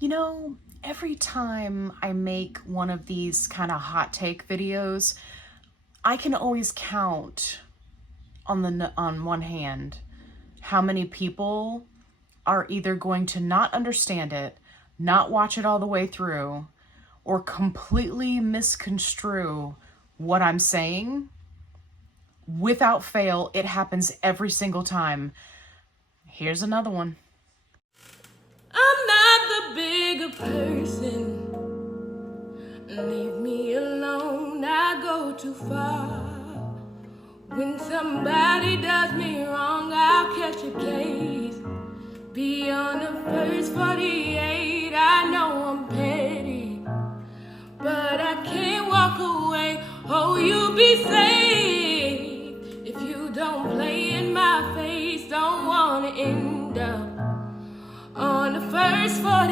You know, every time I make one of these kind of hot take videos, I can always count on one hand how many people are either going to not understand it, not watch it all the way through, or completely misconstrue what I'm saying. Without fail, it happens every single time. Here's another one. I'm not the bigger person. Leave me alone, I go too far. When somebody does me wrong, I'll catch a case. Beyond the first 48, I know I'm petty, but I can't walk away. Oh, you'll be safe if you don't play in my face. Don't wanna end up on the first 48.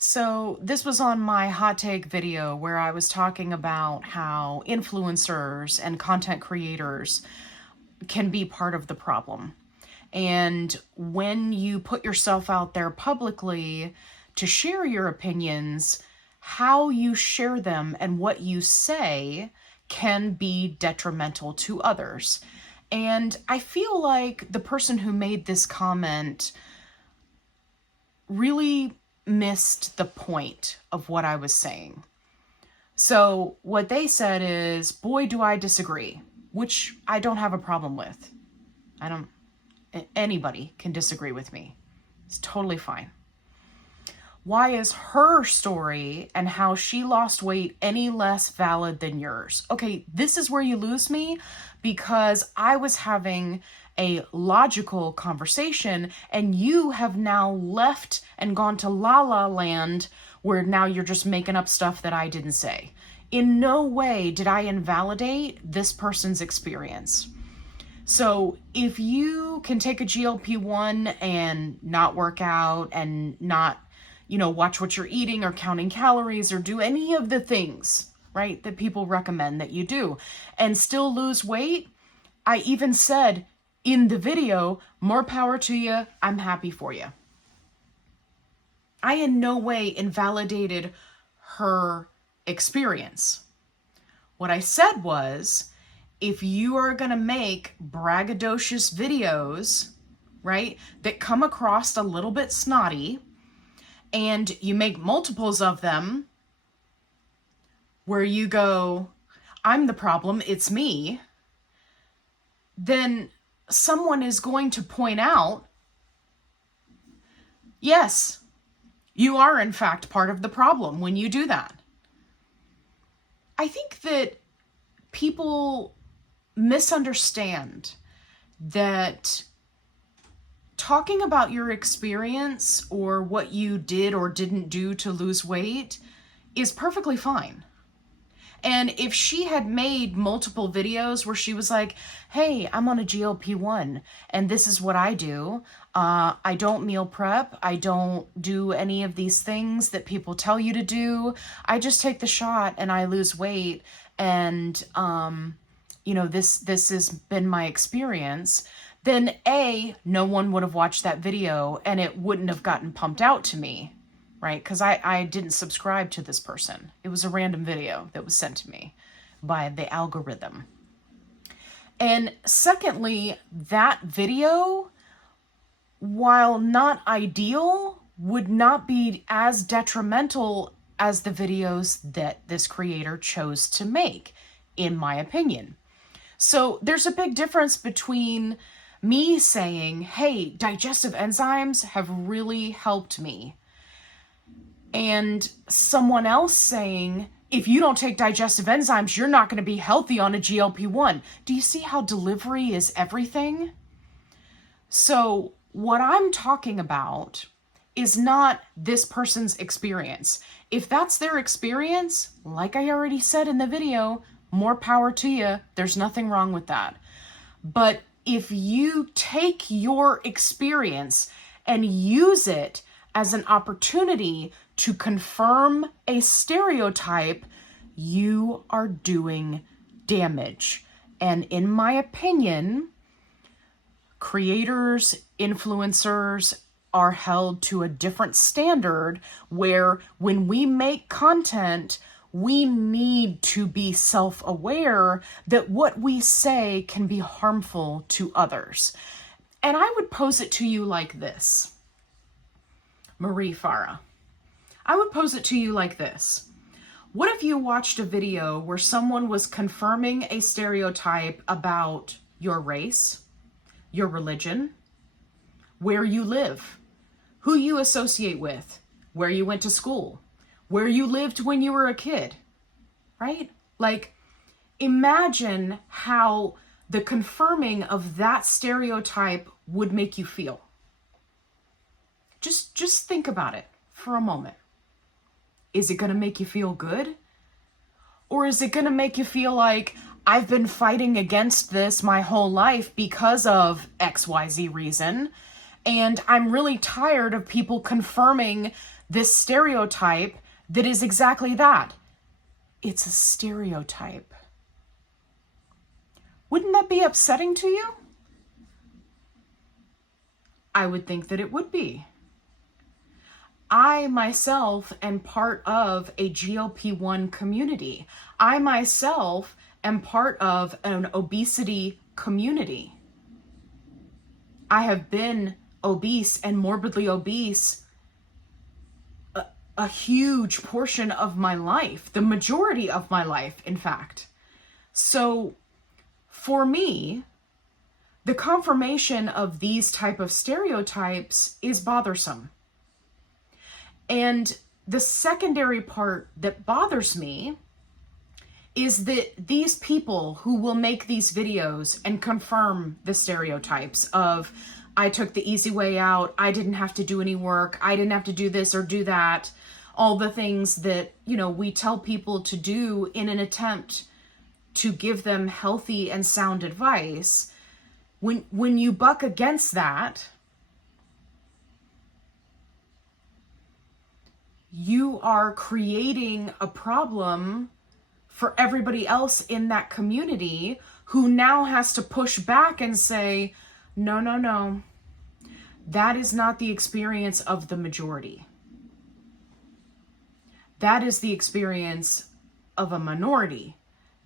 So this was on my hot take video where I was talking about how influencers and content creators can be part of the problem. And when you put yourself out there publicly to share your opinions, how you share them and what you say can be detrimental to others. And I feel like the person who made this comment really missed the point of what I was saying. So what they said is, boy, do I disagree, which I don't have a problem with. Anybody can disagree with me. It's totally fine. Why is her story and how she lost weight any less valid than yours? Okay, this is where you lose me, because I was having a logical conversation and you have now left and gone to la la land where now you're just making up stuff that I didn't say. In no way did I invalidate this person's experience. So if you can take a GLP-1 and not work out and not, watch what you're eating or counting calories or do any of the things, right, that people recommend that you do and still lose weight, I even said in the video, more power to you, I'm happy for you. I in no way invalidated her experience. What I said was, if you are going to make braggadocious videos, right, that come across a little bit snotty, and you make multiples of them where you go, I'm the problem, it's me, then someone is going to point out, yes, you are in fact part of the problem when you do that. I think that people misunderstand that talking about your experience or what you did or didn't do to lose weight is perfectly fine. And if she had made multiple videos where she was like, hey, I'm on a GLP-1 and this is what I do. I don't meal prep. I don't do any of these things that people tell you to do. I just take the shot and I lose weight. And, this has been my experience. Then no one would have watched that video and it wouldn't have gotten pumped out to me. Right? Because I didn't subscribe to this person. It was a random video that was sent to me by the algorithm. And secondly, that video, while not ideal, would not be as detrimental as the videos that this creator chose to make, in my opinion. So there's a big difference between me saying, hey, digestive enzymes have really helped me, and someone else saying, if you don't take digestive enzymes, you're not going to be healthy on a GLP-1. Do you see how delivery is everything? So what I'm talking about is not this person's experience. If that's their experience, like I already said in the video, more power to you. There's nothing wrong with that. But if you take your experience and use it as an opportunity to confirm a stereotype, you are doing damage. And in my opinion, creators, influencers, are held to a different standard where when we make content, we need to be self-aware that what we say can be harmful to others. And I would pose it to you like this, Marie Farah. I would pose it to you like this. What if you watched a video where someone was confirming a stereotype about your race, your religion, where you live, who you associate with, where you went to school, where you lived when you were a kid, right? Like, imagine how the confirming of that stereotype would make you feel. Just think about it for a moment. Is it going to make you feel good? Or is it going to make you feel like, I've been fighting against this my whole life because of XYZ reason, and I'm really tired of people confirming this stereotype that is exactly that. It's a stereotype. Wouldn't that be upsetting to you? I would think that it would be. I myself am part of a GLP-1 community. I myself am part of an obesity community. I have been obese and morbidly obese a huge portion of my life, the majority of my life, in fact. So for me, the confirmation of these type of stereotypes is bothersome. And the secondary part that bothers me is that these people who will make these videos and confirm the stereotypes of, I took the easy way out, I didn't have to do any work, I didn't have to do this or do that, all the things that, we tell people to do in an attempt to give them healthy and sound advice. When you buck against that, you are creating a problem for everybody else in that community who now has to push back and say, no, that is not the experience of the majority. That is the experience of a minority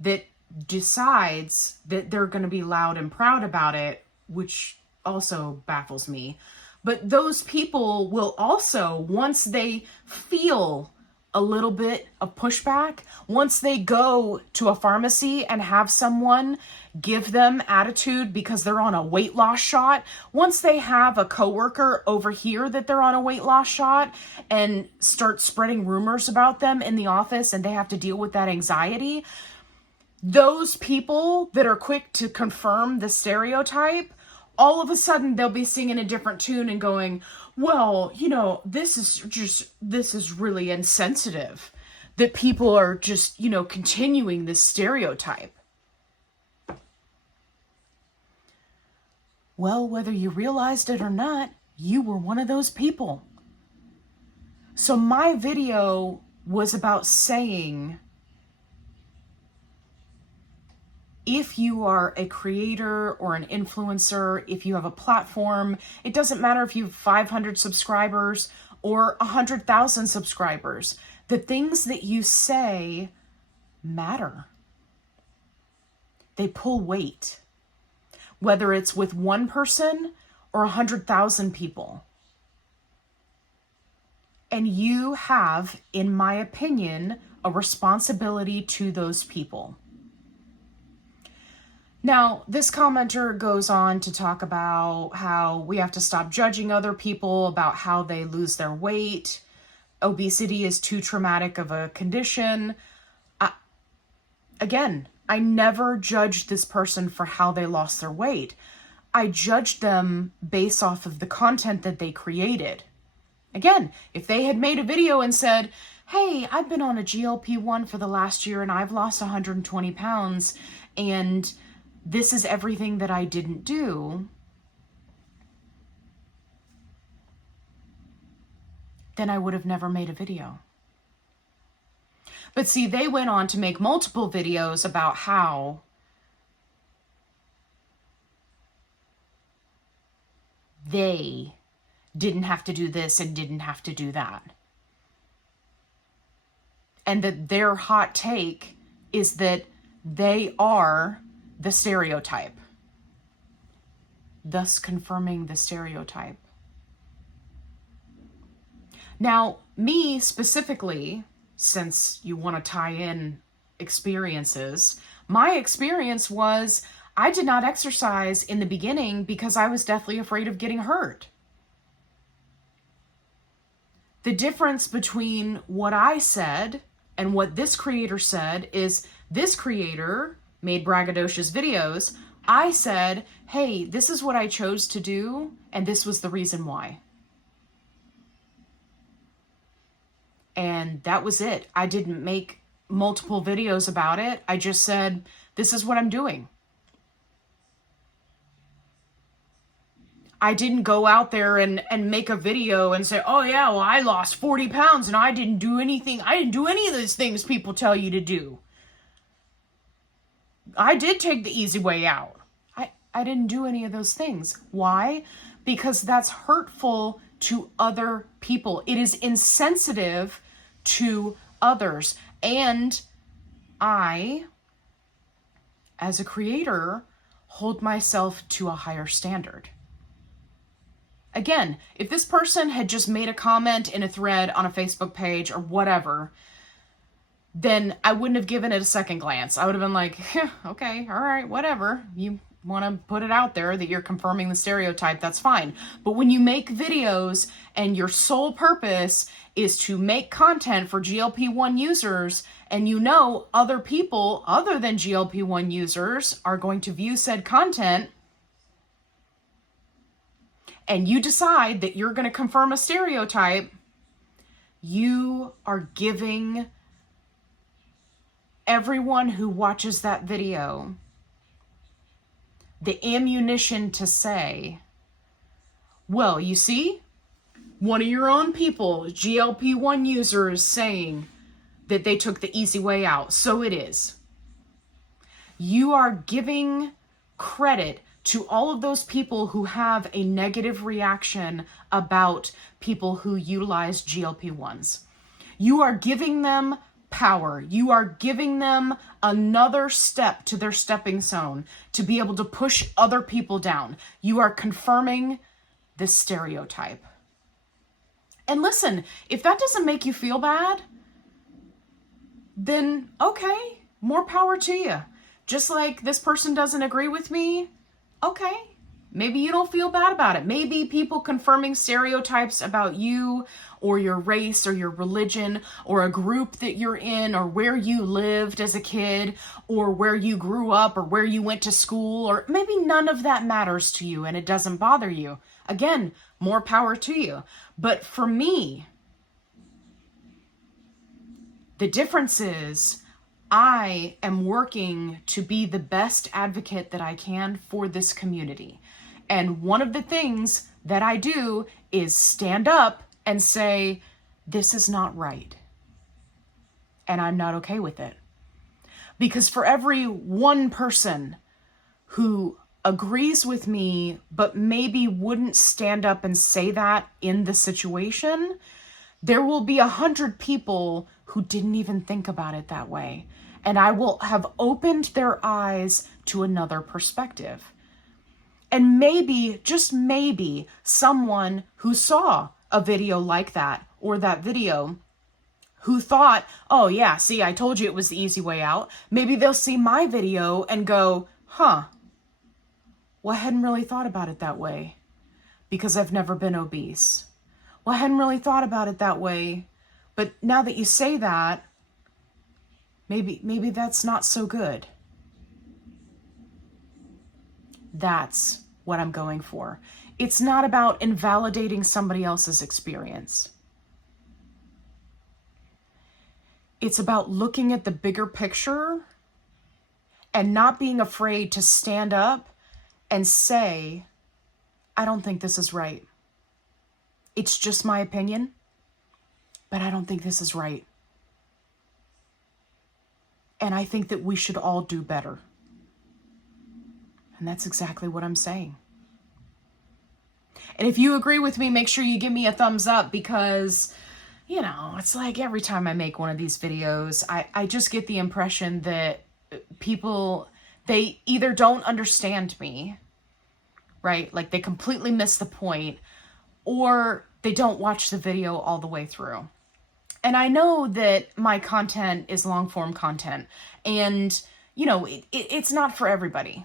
that decides that they're going to be loud and proud about it, which also baffles me. But those people will also, once they feel a little bit of pushback, once they go to a pharmacy and have someone give them attitude because they're on a weight loss shot, once they have a coworker overhear that they're on a weight loss shot and start spreading rumors about them in the office and they have to deal with that anxiety, those people that are quick to confirm the stereotype, all of a sudden they'll be singing a different tune and going, well, this is really insensitive that people are just, continuing this stereotype. Well, whether you realized it or not, you were one of those people. So my video was about saying, if you are a creator or an influencer, if you have a platform, it doesn't matter if you have 500 subscribers or 100,000 subscribers. The things that you say matter. They pull weight, whether it's with one person or 100,000 people. And you have, in my opinion, a responsibility to those people. Now, this commenter goes on to talk about how we have to stop judging other people about how they lose their weight. Obesity is too traumatic of a condition. Again, I never judged this person for how they lost their weight. I judged them based off of the content that they created. Again, if they had made a video and said, hey, I've been on a GLP-1 for the last year and I've lost 120 pounds and this is everything that I didn't do, then I would have never made a video. But see, they went on to make multiple videos about how they didn't have to do this and didn't have to do that. And that their hot take is that they are the stereotype, thus confirming the stereotype. Now, me specifically, since you want to tie in experiences, my experience was I did not exercise in the beginning because I was deathly afraid of getting hurt. The difference between what I said and what this creator said is this creator made braggadocious videos. I said, hey, this is what I chose to do, and this was the reason why. And that was it. I didn't make multiple videos about it. I just said, this is what I'm doing. I didn't go out there and make a video and say, oh yeah, well, I lost 40 pounds and I didn't do anything. I didn't do any of those things people tell you to do. I did take the easy way out. I didn't do any of those things. Why? Because that's hurtful to other people. It is insensitive to others. And I, as a creator, hold myself to a higher standard. Again, if this person had just made a comment in a thread on a Facebook page or whatever, then I wouldn't have given it a second glance. I would have been like, okay, all right, whatever. You want to put it out there that you're confirming the stereotype, that's fine. But when you make videos and your sole purpose is to make content for GLP-1 users, and you know other people other than GLP-1 users are going to view said content, and you decide that you're going to confirm a stereotype, you are giving everyone who watches that video the ammunition to say, well, you see, one of your own people, GLP-1 users, saying that they took the easy way out. So it is. You are giving credit to all of those people who have a negative reaction about people who utilize GLP-1s. You are giving them power. You are giving them another step to their stepping stone to be able to push other people down. You are confirming this stereotype. And listen, if that doesn't make you feel bad, then okay, more power to you. Just like this person doesn't agree with me, okay, maybe you don't feel bad about it. Maybe people confirming stereotypes about you or your race or your religion or a group that you're in or where you lived as a kid or where you grew up or where you went to school, or maybe none of that matters to you and it doesn't bother you. Again, more power to you. But for me, the difference is I am working to be the best advocate that I can for this community. And one of the things that I do is stand up and say, this is not right. And I'm not okay with it. Because for every one person who agrees with me, but maybe wouldn't stand up and say that in the situation, there will be 100 people who didn't even think about it that way. And I will have opened their eyes to another perspective. And maybe, just maybe, someone who saw a video like that, or that video, who thought, oh yeah, see, I told you it was the easy way out. Maybe they'll see my video and go, well, I hadn't really thought about it that way because I've never been obese. Well, I hadn't really thought about it that way, but now that you say that, maybe that's not so good. That's what I'm going for. It's not about invalidating somebody else's experience. It's about looking at the bigger picture and not being afraid to stand up and say, I don't think this is right. It's just my opinion, but I don't think this is right. And I think that we should all do better. And that's exactly what I'm saying. And if you agree with me, make sure you give me a thumbs up, because, you know, it's like every time I make one of these videos, I just get the impression that people, they either don't understand me, right? Like they completely miss the point, or they don't watch the video all the way through. And I know that my content is long form content, and, you know, it's not for everybody.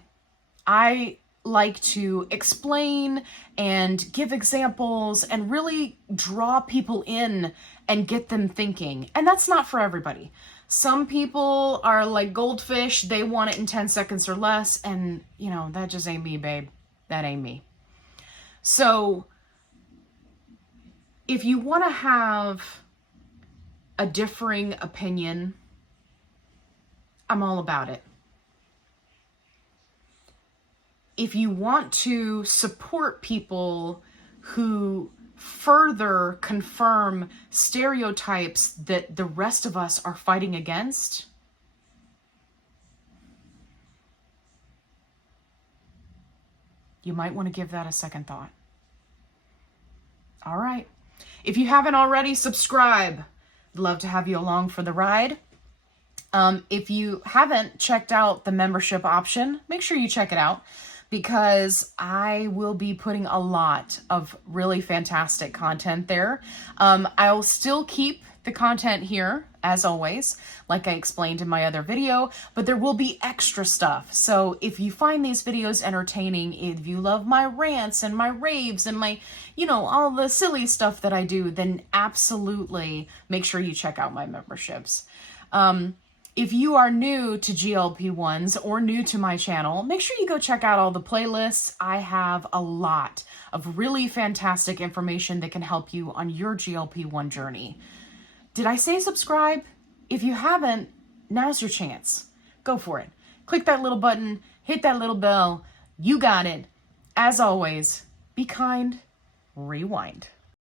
I like to explain and give examples and really draw people in and get them thinking. And that's not for everybody. Some people are like goldfish. They want it in 10 seconds or less. And, you know, that just ain't me, babe. That ain't me. So if you want to have a differing opinion, I'm all about it. If you want to support people who further confirm stereotypes that the rest of us are fighting against, you might want to give that a second thought. All right. If you haven't already, subscribe. I'd love to have you along for the ride. If you haven't checked out the membership option, make sure you check it out, because I will be putting a lot of really fantastic content there. I'll still keep the content here, as always, like I explained in my other video, but there will be extra stuff. So if you find these videos entertaining, if you love my rants and my raves and my, you know, all the silly stuff that I do, then absolutely make sure you check out my memberships. If you are new to GLP-1s or new to my channel, make sure you go check out all the playlists. I have a lot of really fantastic information that can help you on your GLP-1 journey. Did I say subscribe? If you haven't, now's your chance. Go for it. Click that little button, hit that little bell. You got it. As always, be kind, rewind.